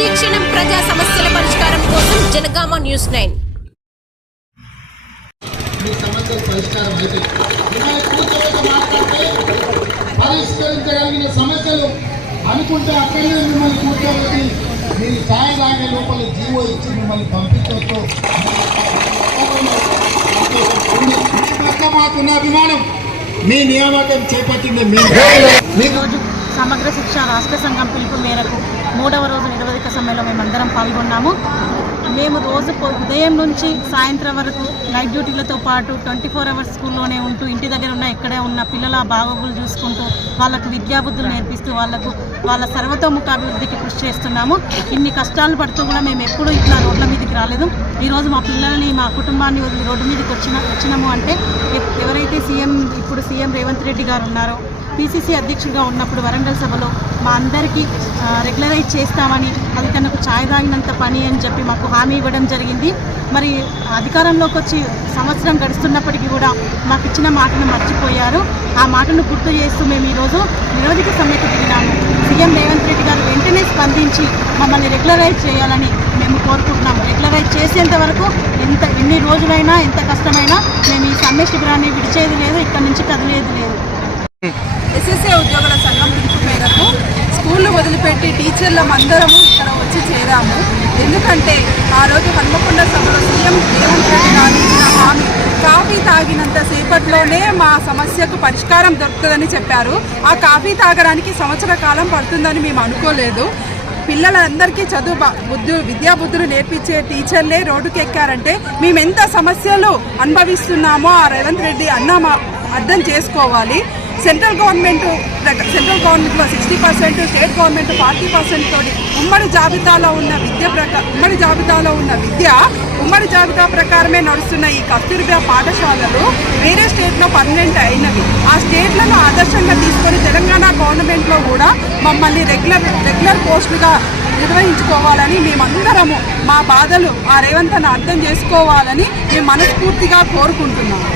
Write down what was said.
ప్రతిక్షణం ప్రజా సమస్యల పరిష్కారం కోసం జనగామ న్యూస్ నైన్. మీ సమస్యలు పరిష్కారం అయితే మిమ్మల్ని కూర్చోబెట్టి మాట్లాడితే పరిష్కరించగలిగిన సమస్యలు అనుకుంటే అక్కడనే మిమ్మల్ని కూర్చోబెట్టి మీరు ఛాయ్ తాగే లోపల జీవో ఇచ్చి మిమ్మల్ని పంపించవచ్చు. మాకున్న అభిమానం మీ నియామకం చేపట్టింది మీ సమగ్ర శిక్ష రాష్ట్ర సంఘం పిలుపు మేరకు మూడవ రోజు నిరవధిక సమ్మెలో మేమందరం పాల్గొన్నాము. మేము రోజు ఉదయం నుంచి సాయంత్రం వరకు నైట్ డ్యూటీలతో పాటు ట్వంటీ ఫోర్ అవర్స్ స్కూల్లోనే ఉంటూ ఇంటి దగ్గర ఉన్న ఎక్కడే ఉన్న పిల్లల బాగోగులు చూసుకుంటూ వాళ్ళకు విద్యాబుద్ధులు నేర్పిస్తూ వాళ్ళకు వాళ్ళ సర్వతోముఖాభివృద్ధికి కృషి చేస్తున్నాము. ఇన్ని కష్టాలు పడుతూ కూడా మేము ఎప్పుడూ ఇట్లా రోడ్ల మీదకి రాలేదు. ఈరోజు మా పిల్లల్ని మా కుటుంబాన్ని వదిలి రోడ్డు మీదకి వచ్చిన వచ్చినాము అంటే ఎవరైతే సీఎం ఇప్పుడు సీఎం రేవంత్ రెడ్డి గారు ఉన్నారో పిసిసి అధ్యక్షుడిగా ఉన్నప్పుడు వరంగల్ సభలో మా అందరికీ రెగ్యులరైజ్ చేస్తామని అది తనకు ఛాయ్ తాగినంత పని అని చెప్పి మాకు హామీ ఇవ్వడం జరిగింది. మరి అధికారంలోకి వచ్చి సంవత్సరం గడుస్తున్నప్పటికీ కూడా మాకు ఇచ్చిన మాటను మర్చిపోయారు. ఆ మాటను గుర్తు చేస్తూ మేము ఈరోజు నిరోధిక సమ్మెకు దిగినాము. సీఎం రేవంత్ రెడ్డి గారు వెంటనే స్పందించి మమ్మల్ని రెగ్యులరైజ్ చేయాలని మేము కోరుకుంటున్నాము. రెగ్యులరైజ్ చేసేంత వరకు ఎంత ఎన్ని రోజులైనా ఎంత కష్టమైనా మేము ఈ సమ్మె శిబిరాన్ని విడిచేది లేదు ఇక్కడ నుంచి కదిలేదు లేదు ఎస్ఎస్ఏ ఉద్యోగుల సంఘం పిలుపు మేరకు పెట్టి టీచర్ల టీచర్లం అందరము ఇక్కడ వచ్చి చేరాము. ఎందుకంటే ఆ రోజు హన్మకొండ సభలో సీఎం రేవంత్ రెడ్డి గారు ఇచ్చిన హామీ కాఫీ తాగినంత సేపట్లోనే మా సమస్యకు పరిష్కారం దొరుకుతుందని చెప్పారు. ఆ కాఫీ తాగడానికి సంవత్సర కాలం పడుతుందని మేము అనుకోలేదు. పిల్లలందరికీ చదువు బుద్ధు విద్యా బుద్ధులు నేర్పించే టీచర్లే రోడ్డుకి ఎక్కారంటే మేము ఎంత సమస్యలు అనుభవిస్తున్నామో ఆ రేవంత్ రెడ్డి అన్న మా- అర్థం చేసుకోవాలి. సెంట్రల్ గవర్నమెంట్ సెంట్రల్ గవర్నమెంట్లో sixty percent state government forty percent తోటి ఉమ్మడి జాబితాలో ఉన్న విద్య ప్రకారం ఉమ్మడి జాబితాలో ఉన్న విద్య ఉమ్మడి జాబితా ప్రకారమే నడుస్తున్న ఈ కస్తూరిబా పాఠశాలలు వేరే స్టేట్లో పర్మనెంట్ అయినవి. ఆ స్టేట్లను ఆదర్శంగా తీసుకొని తెలంగాణ గవర్నమెంట్లో కూడా మమ్మల్ని రెగ్యులర్ రెగ్యులర్ పోస్టులుగా నిర్వహించుకోవాలని మేమందరము మా బాధలు ఆ రేవంత్ అర్థం చేసుకోవాలని మేము మనస్ఫూర్తిగా కోరుకుంటున్నాము.